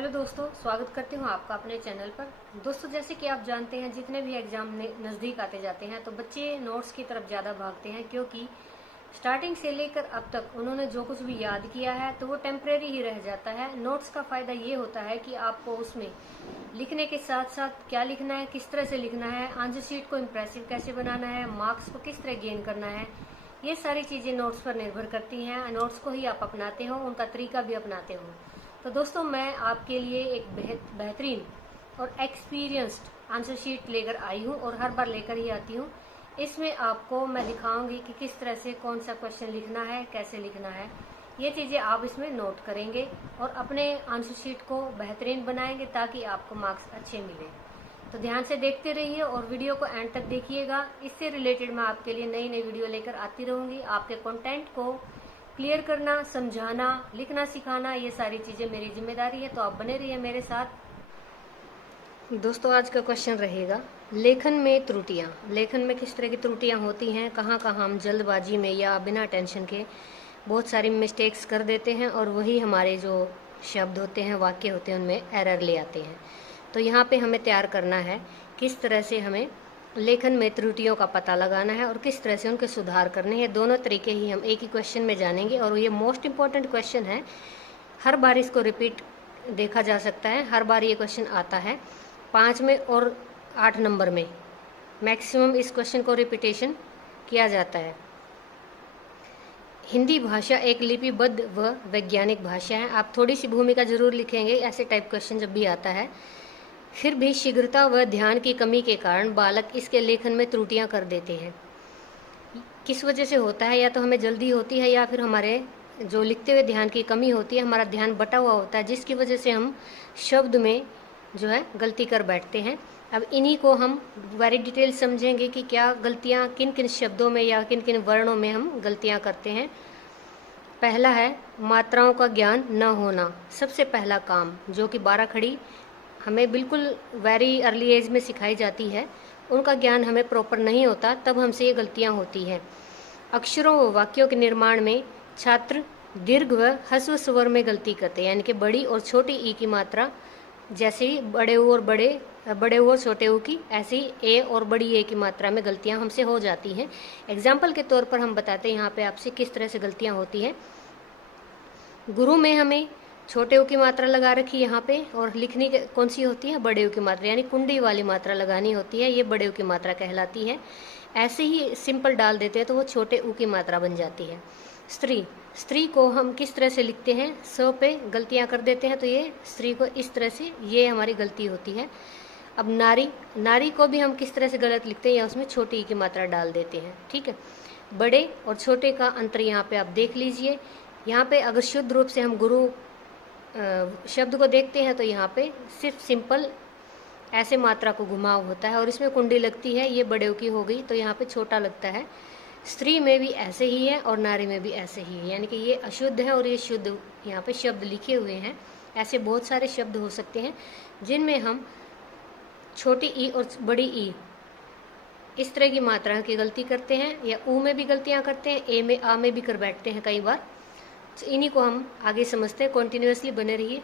Hello दोस्तों, स्वागत करती हूँ आपका अपने चैनल पर। दोस्तों, जैसे कि आप जानते हैं, जितने भी एग्जाम नज़दीक आते जाते हैं तो बच्चे नोट्स की तरफ ज़्यादा भागते हैं, क्योंकि स्टार्टिंग से लेकर अब तक उन्होंने जो कुछ भी याद किया है तो वो टेम्परेरी ही रह जाता है। नोट्स का फ़ायदा ये होता है कि आपको उसमें लिखने के साथ साथ क्या लिखना है, किस तरह से लिखना है, आंसर शीट को इम्प्रेसिव कैसे बनाना है, मार्क्स को किस तरह गेन करना है, ये सारी चीज़ें नोट्स पर निर्भर करती हैं। नोट्स को ही आप अपनाते हो, उनका तरीका भी अपनाते हो। तो दोस्तों, मैं आपके लिए एक बेहतरीन और एक्सपीरियंस्ड आंसर शीट लेकर आई हूँ और हर बार लेकर ही आती हूँ। इसमें आपको मैं दिखाऊंगी कि किस तरह से कौन सा क्वेश्चन लिखना है, कैसे लिखना है। ये चीज़ें आप इसमें नोट करेंगे और अपने आंसर शीट को बेहतरीन बनाएंगे ताकि आपको मार्क्स अच्छे मिले। तो ध्यान से देखते रहिए और वीडियो को एंड तक देखिएगा। इससे रिलेटेड मैं आपके लिए नई नई वीडियो लेकर आती रहूँगी। आपके कंटेंट को क्लियर करना, समझाना, लिखना सिखाना, ये सारी चीज़ें मेरी जिम्मेदारी है। तो आप बने रहिए मेरे साथ। दोस्तों, आज का क्वेश्चन रहेगा लेखन में त्रुटियाँ। लेखन में किस तरह की त्रुटियाँ होती हैं, कहाँ कहाँ हम जल्दबाजी में या बिना टेंशन के बहुत सारी मिस्टेक्स कर देते हैं और वही हमारे जो शब्द होते हैं, वाक्य होते हैं, उनमें एरर ले आते हैं। तो यहाँ पे हमें तैयार करना है किस तरह से हमें लेखन में त्रुटियों का पता लगाना है और किस तरह से उनके सुधार करने हैं। दोनों तरीके ही हम एक ही क्वेश्चन में जानेंगे और ये मोस्ट इम्पॉर्टेंट क्वेश्चन है। हर बार इसको रिपीट देखा जा सकता है, हर बार ये क्वेश्चन आता है 5 में और 8 नंबर में मैक्सिमम इस क्वेश्चन को रिपीटेशन किया जाता है। हिंदी भाषा एक लिपिबद्ध व वैज्ञानिक भाषा है। आप थोड़ी सी भूमिका जरूर लिखेंगे ऐसे टाइप क्वेश्चन जब भी आता है। फिर भी शीघ्रता व ध्यान की कमी के कारण बालक इसके लेखन में त्रुटियां कर देते हैं। किस वजह से होता है? या तो हमें जल्दी होती है या फिर हमारे जो लिखते हुए ध्यान की कमी होती है, हमारा ध्यान बटा हुआ होता है, जिसकी वजह से हम शब्द में जो है गलती कर बैठते हैं। अब इन्हीं को हम वेरी डिटेल समझेंगे कि क्या गलतियाँ किन किन शब्दों में या किन किन वर्णों में हम गलतियाँ करते हैं। पहला है मात्राओं का ज्ञान न होना। सबसे पहला काम जो कि 12 खड़ी हमें बिल्कुल वेरी अर्ली एज में सिखाई जाती है, उनका ज्ञान हमें प्रॉपर नहीं होता, तब हमसे ये गलतियाँ होती हैं। अक्षरों व वाक्यों के निर्माण में छात्र दीर्घ व ह्रस्व स्वर में गलती करते हैं, यानी कि बड़ी और छोटी ई की मात्रा जैसे ही बड़े ऊ और बड़े ऊ और छोटे ऊ की, ऐसे ही ए और बड़ी ए की मात्रा में गलतियाँ हमसे हो जाती हैं। एग्जाम्पल के तौर पर हम बताते हैं यहाँ पे आपसे किस तरह से गलतियाँ होती हैं। गुरु में हमें छोटे ऊ की मात्रा लगा रखी यहाँ पे और लिखनी कौन सी होती है? बड़े ऊ की मात्रा, यानी कुंडी वाली मात्रा लगानी होती है, ये बड़े ऊ की मात्रा कहलाती है। ऐसे ही सिंपल डाल देते हैं तो वो छोटे ऊ की मात्रा बन जाती है। स्त्री को हम किस तरह से लिखते हैं? स पे गलतियाँ कर देते हैं, तो ये स्त्री को इस तरह से, ये हमारी गलती होती है। अब नारी को भी हम किस तरह से गलत लिखते हैं, या उसमें छोटी ई की मात्रा डाल देते हैं। ठीक है, बड़े और छोटे का अंतर यहाँ पे आप देख लीजिए। यहाँ पे अगर शुद्ध रूप से हम गुरु शब्द को देखते हैं तो यहाँ पे सिर्फ सिंपल ऐसे मात्रा को घुमाव होता है और इसमें कुंडी लगती है, ये बड़े की हो गई, तो यहाँ पे छोटा लगता है। स्त्री में भी ऐसे ही है और नारी में भी ऐसे ही है, यानी कि ये अशुद्ध है और ये शुद्ध यहाँ पे शब्द लिखे हुए हैं। ऐसे बहुत सारे शब्द हो सकते हैं जिनमें हम छोटी ई और बड़ी ई इस तरह की मात्रा की गलती करते हैं, या ऊ में भी गलतियाँ करते हैं, ए में आ में भी कर बैठते हैं कई बार। तो इन्हीं को हम आगे समझते हैं, कॉन्टिन्यूसली बने रहिए।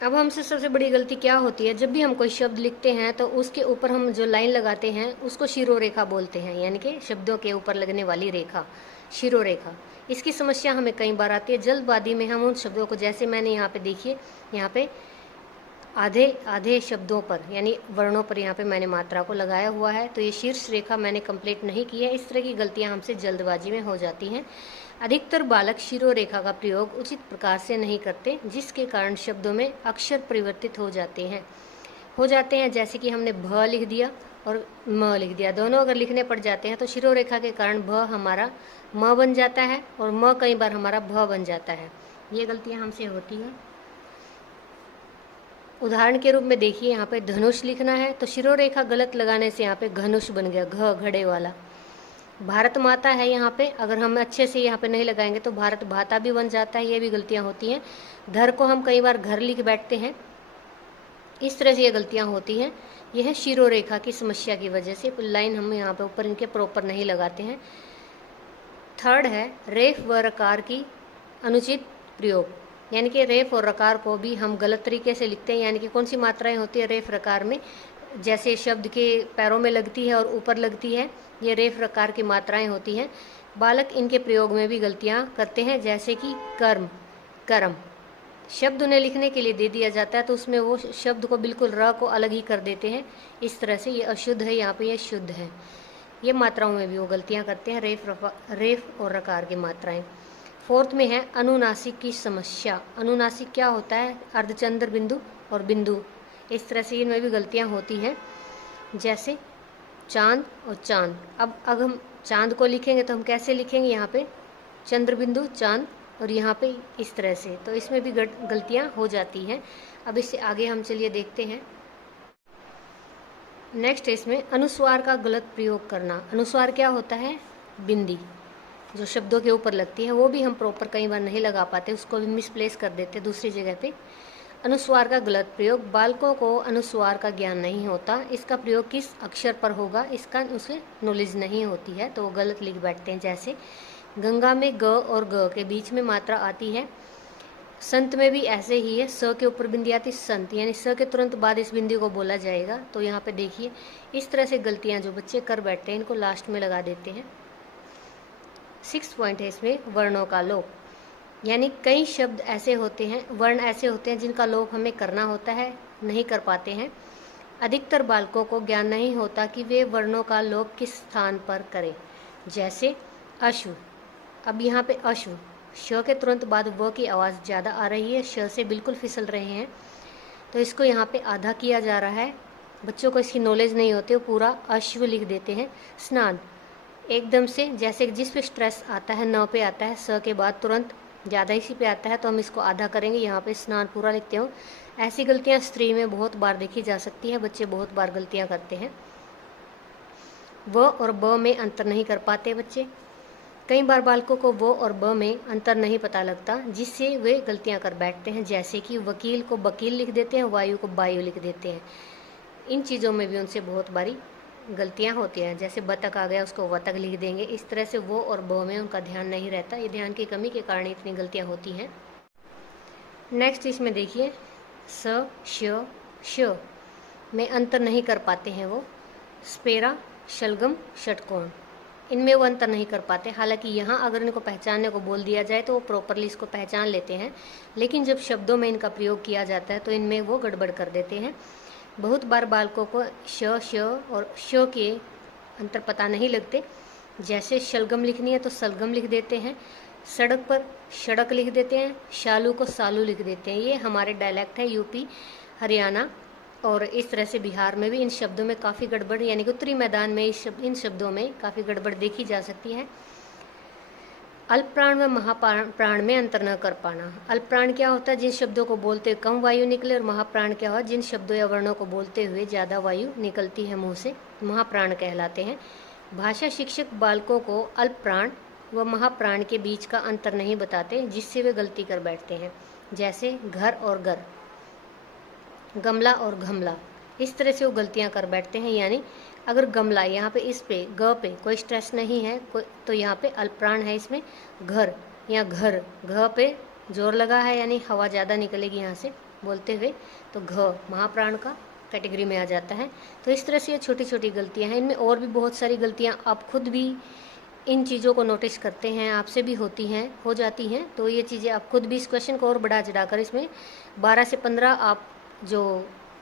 अब हमसे सबसे बड़ी गलती क्या होती है? जब भी हम कोई शब्द लिखते हैं तो उसके ऊपर हम जो लाइन लगाते हैं उसको शिरोरेखा बोलते हैं, यानी कि शब्दों के ऊपर लगने वाली रेखा, शिरोरेखा। इसकी समस्या हमें कई बार आती है। जल्दबाजी में हम उन शब्दों को, जैसे मैंने यहाँ पे देखिए, यहाँ पे आधे आधे शब्दों पर यानी वर्णों पर यहाँ पे मैंने मात्रा को लगाया हुआ है, तो ये शीर्ष रेखा मैंने कंप्लीट नहीं की है। इस तरह की गलतियाँ हमसे जल्दबाजी में हो जाती हैं। अधिकतर बालक शिरोरेखा का प्रयोग उचित प्रकार से नहीं करते, जिसके कारण शब्दों में अक्षर परिवर्तित हो जाते हैं। जैसे कि हमने भ लिख दिया और म लिख दिया, दोनों अगर लिखने पड़ जाते हैं तो शिरोरेखा के कारण भ हमारा म बन जाता है और म कई बार हमारा भ बन जाता है। ये गलतियाँ हमसे होती हैं। उदाहरण के रूप में देखिए, यहाँ पे धनुष लिखना है तो शिरोरेखा गलत लगाने से यहाँ पे धनुष बन गया, घड़े वाला। भारत माता है यहाँ पे, अगर हम अच्छे से यहाँ पे नहीं लगाएंगे तो भारत भाता भी बन जाता है। ये भी गलतियाँ होती हैं। धर को हम कई बार घर लिख बैठते हैं, इस तरह से ये गलतियाँ होती हैं। यह है शिरोरेखा की समस्या की वजह से लाइन हम यहाँ पे ऊपर इनके प्रॉपर नहीं लगाते हैं। थर्ड है रेफ व रकार की अनुचित प्रयोग। यानी कि रेफ और रकार को भी हम गलत तरीके से लिखते हैं। यानी कि कौन सी मात्राएं होती है रेफ रकार में, जैसे शब्द के पैरों में लगती है और ऊपर लगती है, ये रेफ रकार की मात्राएं होती हैं। बालक इनके प्रयोग में भी गलतियां करते हैं, जैसे कि कर्म, कर्म शब्द उन्हें लिखने के लिए दे दिया जाता है तो उसमें वो शब्द को बिल्कुल र को अलग ही कर देते हैं। इस तरह से ये अशुद्ध है, यहाँ पे ये शुद्ध है। ये मात्राओं में भी वो गलतियाँ करते हैं, रेफ और रकार की मात्राएं। फोर्थ में है अनुनासिक की समस्या। अनुनासिक क्या होता है? अर्धचंद्र बिंदु और बिंदु, इस तरह से इनमें भी गलतियाँ होती हैं, जैसे चांद और चांद। अब हम चांद को लिखेंगे तो हम कैसे लिखेंगे? यहाँ पे चंद्र बिंदु चांद और यहाँ पे इस तरह से, तो इसमें भी गलतियाँ हो जाती हैं। अब इससे आगे हम चलिए देखते हैं। नेक्स्ट इसमें अनुस्वार का गलत प्रयोग करना। अनुस्वार क्या होता है? बिंदी जो शब्दों के ऊपर लगती है, वो भी हम प्रॉपर कई बार नहीं लगा पाते, उसको भी मिसप्लेस कर देते दूसरी जगह पे। अनुस्वार का गलत प्रयोग, बालकों को अनुस्वार का ज्ञान नहीं होता, इसका प्रयोग किस अक्षर पर होगा इसका उसे नॉलेज नहीं होती है, तो वो गलत लिख बैठते हैं। जैसे गंगा में ग और ग के बीच में मात्रा आती है, संत में भी ऐसे ही है, स के ऊपर बिंदी आती संत, यानी स के तुरंत बाद इस बिंदी को बोला जाएगा। तो यहाँ पे देखिए इस तरह से गलतियाँ जो बच्चे कर बैठते हैं, इनको लास्ट में लगा देते हैं। 6 पॉइंट है इसमें वर्णों का लोप, यानी कई शब्द ऐसे होते हैं, वर्ण ऐसे होते हैं जिनका लोप हमें करना होता है, नहीं कर पाते हैं। अधिकतर बालकों को ज्ञान नहीं होता कि वे वर्णों का लोप किस स्थान पर करें। जैसे अश्व, अब यहाँ पे अश्व, श के तुरंत बाद व की आवाज़ ज़्यादा आ रही है, श से बिल्कुल फिसल रहे हैं, तो इसको यहाँ पे आधा किया जा रहा है। बच्चों को इसकी नॉलेज नहीं होती, वो पूरा अश्व लिख देते हैं। स्नान एकदम से, जैसे जिस पे स्ट्रेस आता है न पे आता है, स के बाद तुरंत ज़्यादा इसी पे आता है, तो हम इसको आधा करेंगे, यहाँ पे स्नान पूरा लिखते हो। ऐसी गलतियाँ स्त्री में बहुत बार देखी जा सकती है, बच्चे बहुत बार गलतियाँ करते हैं। व और ब में अंतर नहीं कर पाते बच्चे, कई बार बालकों को वो और ब में अंतर नहीं पता लगता, जिससे वे गलतियां कर बैठते हैं। जैसे कि वकील को वकील लिख देते हैं, वायु को वायु लिख देते हैं। इन चीज़ों में भी उनसे बहुत बारी गलतियां होती हैं। जैसे बतख आ गया, उसको वतक लिख देंगे। इस तरह से वो और ब में उनका ध्यान नहीं रहता, ये ध्यान की कमी के कारण इतनी गलतियाँ होती हैं। नेक्स्ट इसमें देखिए स श में अंतर नहीं कर पाते हैं वो। स्पेरा, शलगम, षटकोण, इनमें वो अंतर नहीं कर पाते। हालांकि यहाँ अगर इनको पहचानने को बोल दिया जाए तो वो प्रॉपरली इसको पहचान लेते हैं, लेकिन जब शब्दों में इनका प्रयोग किया जाता है तो इनमें वो गड़बड़ कर देते हैं। बहुत बार बालकों को श और श के अंतर पता नहीं लगते। जैसे शलगम लिखनी है तो सलगम लिख देते हैं, सड़क पर सड़क लिख देते हैं, शालू को सालू लिख देते हैं। ये हमारे डायलैक्ट है यूपी, हरियाणा और इस तरह से बिहार में भी इन शब्दों में काफ़ी गड़बड़, यानी कि उत्तरी मैदान में इन शब्दों में काफ़ी गड़बड़ देखी जा सकती है। अल्पप्राण व महाप्राण में अंतर न कर पाना। अल्पप्राण क्या होता है? जिन शब्दों को बोलते हुए कम वायु निकले, और महाप्राण क्या होता है? जिन शब्दों या वर्णों को बोलते हुए ज़्यादा वायु निकलती है मुँह से, महाप्राण कहलाते हैं। भाषा शिक्षक बालकों को अल्पप्राण व महाप्राण के बीच का अंतर नहीं बताते, जिससे वे गलती कर बैठते हैं। जैसे घर और घर, गमला और गमला, इस तरह से वो गलतियां कर बैठते हैं। यानी अगर गमला, यहाँ पे इस पे ग पे कोई स्ट्रेस नहीं है, तो यहाँ पे अल्पप्राण है इसमें। घर या घर, घ पे जोर लगा है, यानी हवा ज़्यादा निकलेगी यहाँ से बोलते हुए, तो घ महाप्राण का कैटेगरी में आ जाता है। तो इस तरह से ये छोटी छोटी गलतियाँ हैं। इनमें और भी बहुत सारी गलतियाँ, आप खुद भी इन चीज़ों को नोटिस करते हैं, आपसे भी होती हैं, हो जाती हैं। तो ये चीज़ें आप खुद भी इस क्वेश्चन को और बढ़ा चढ़ाकर इसमें 12 से 15 आप जो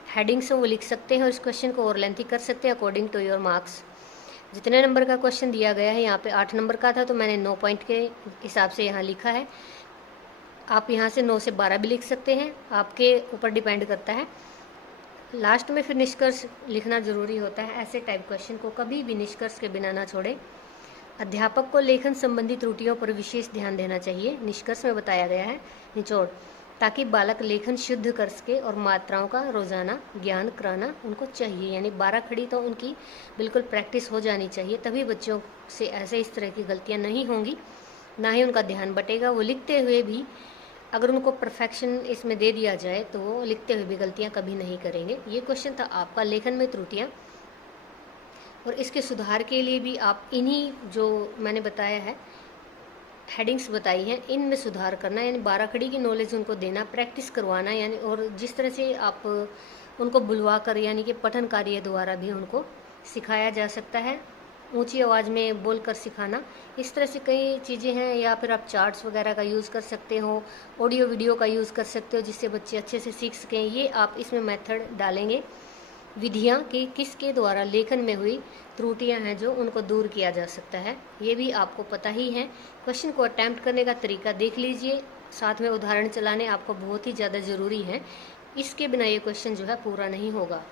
हेडिंग्स हैं वो लिख सकते हैं, और इस क्वेश्चन को और लेंथी कर सकते हैं अकॉर्डिंग टू योर मार्क्स। जितने नंबर का क्वेश्चन दिया गया है, यहाँ पे 8 नंबर का था, तो मैंने 9 पॉइंट के हिसाब से यहाँ लिखा है। आप यहाँ से 9 से 12 भी लिख सकते हैं, आपके ऊपर डिपेंड करता है। लास्ट में फिर निष्कर्ष लिखना ज़रूरी होता है। ऐसे टाइप क्वेश्चन को कभी भी निष्कर्ष के बिना ना छोड़ें। अध्यापक को लेखन संबंधी त्रुटियों पर विशेष ध्यान देना चाहिए, निष्कर्ष में बताया गया है। निचोड़, ताकि बालक लेखन शुद्ध कर सके और मात्राओं का रोज़ाना ज्ञान कराना उनको चाहिए, यानी 12 खड़ी तो उनकी बिल्कुल प्रैक्टिस हो जानी चाहिए, तभी बच्चों से ऐसे इस तरह की गलतियां नहीं होंगी, ना ही उनका ध्यान बटेगा। वो लिखते हुए भी अगर उनको परफेक्शन इसमें दे दिया जाए तो वो लिखते हुए भी गलतियाँ कभी नहीं करेंगे। ये क्वेश्चन था आपका लेखन में त्रुटियाँ, और इसके सुधार के लिए भी आप इन्हीं जो मैंने बताया है हेडिंग्स बताई हैं इनमें सुधार करना, यानी बाराखड़ी की नॉलेज उनको देना, प्रैक्टिस करवाना, यानी और जिस तरह से आप उनको बुलवा कर यानी कि पठन कार्य द्वारा भी उनको सिखाया जा सकता है, ऊंची आवाज़ में बोलकर सिखाना। इस तरह से कई चीज़ें हैं, या फिर आप चार्ट्स वगैरह का यूज़ कर सकते हो, ऑडियो वीडियो का यूज़ कर सकते हो, जिससे बच्चे अच्छे से सीख सकें। ये आप इसमें मेथड डालेंगे, विधियाँ कि किसके द्वारा लेखन में हुई त्रुटियां हैं जो उनको दूर किया जा सकता है, ये भी आपको पता ही है। क्वेश्चन को अटैम्प्ट करने का तरीका देख लीजिए, साथ में उदाहरण चलाने आपको बहुत ही ज़्यादा ज़रूरी है, इसके बिना ये क्वेश्चन जो है पूरा नहीं होगा।